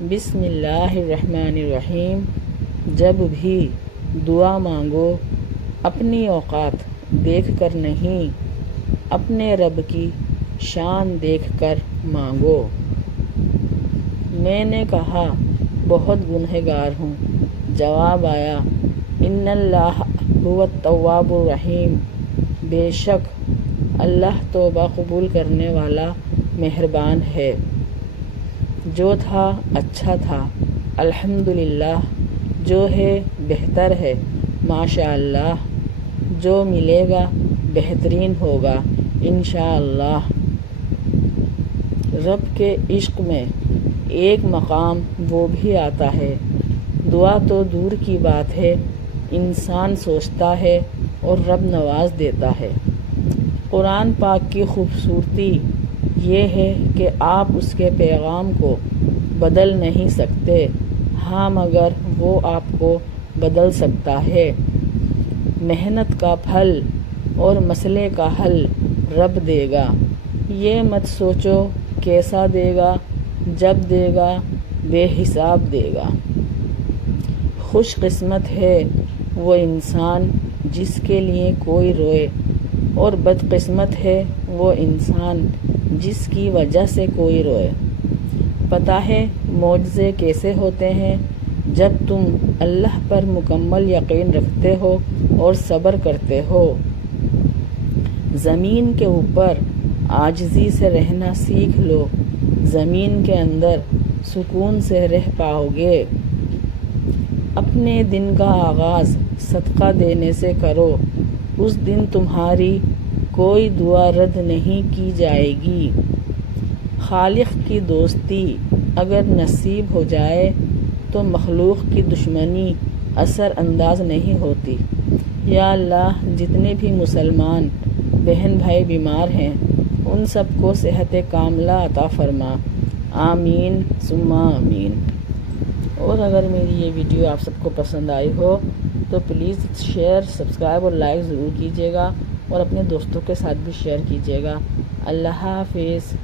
بسم اللہ الرحمن الرحیم۔ جب بھی دعا مانگو اپنی اوقات دیکھ کر نہیں، اپنے رب کی شان دیکھ کر مانگو۔ میں نے کہا بہت گنہگار ہوں۔ جواب آیا ان اللہ هو التواب الرحیم، بے شک اللہ توبہ قبول کرنے والا مہربان ہے۔ جو تھا اچھا تھا، الحمدللہ، جو ہے بہتر ہے، ماشاءاللہ، جو ملے گا بہترین ہوگا انشاءاللہ۔ رب کے عشق میں ایک مقام وہ بھی آتا ہے، دعا تو دور کی بات ہے، انسان سوچتا ہے اور رب نواز دیتا ہے۔ قرآن پاک کی خوبصورتی یہ ہے کہ آپ اس کے پیغام کو بدل نہیں سکتے، ہاں مگر وہ آپ کو بدل سکتا ہے۔ محنت کا پھل اور مسئلے کا حل رب دے گا، یہ مت سوچو کیسا دے گا، جب دے گا بے حساب دے گا۔ خوش قسمت ہے وہ انسان جس کے لیے کوئی روئے، اور بد قسمت ہے وہ انسان جس کی وجہ سے کوئی روئے۔ پتہ ہے معجزے کیسے ہوتے ہیں؟ جب تم اللہ پر مکمل یقین رکھتے ہو اور صبر کرتے ہو۔ زمین کے اوپر عاجزی سے رہنا سیکھ لو، زمین کے اندر سکون سے رہ پاؤ گے۔ اپنے دن کا آغاز صدقہ دینے سے کرو، اس دن تمہاری کوئی دعا رد نہیں کی جائے گی۔ خالق کی دوستی اگر نصیب ہو جائے تو مخلوق کی دشمنی اثر انداز نہیں ہوتی۔ یا اللہ، جتنے بھی مسلمان بہن بھائی بیمار ہیں ان سب کو صحت کاملہ عطا فرما، آمین ثم آمین۔ اور اگر میری یہ ویڈیو آپ سب کو پسند آئی ہو تو پلیز شیئر، سبسکرائب اور لائک ضرور کیجیے گا، اور اپنے دوستوں کے ساتھ بھی شیئر کیجیے گا۔ اللہ حافظ۔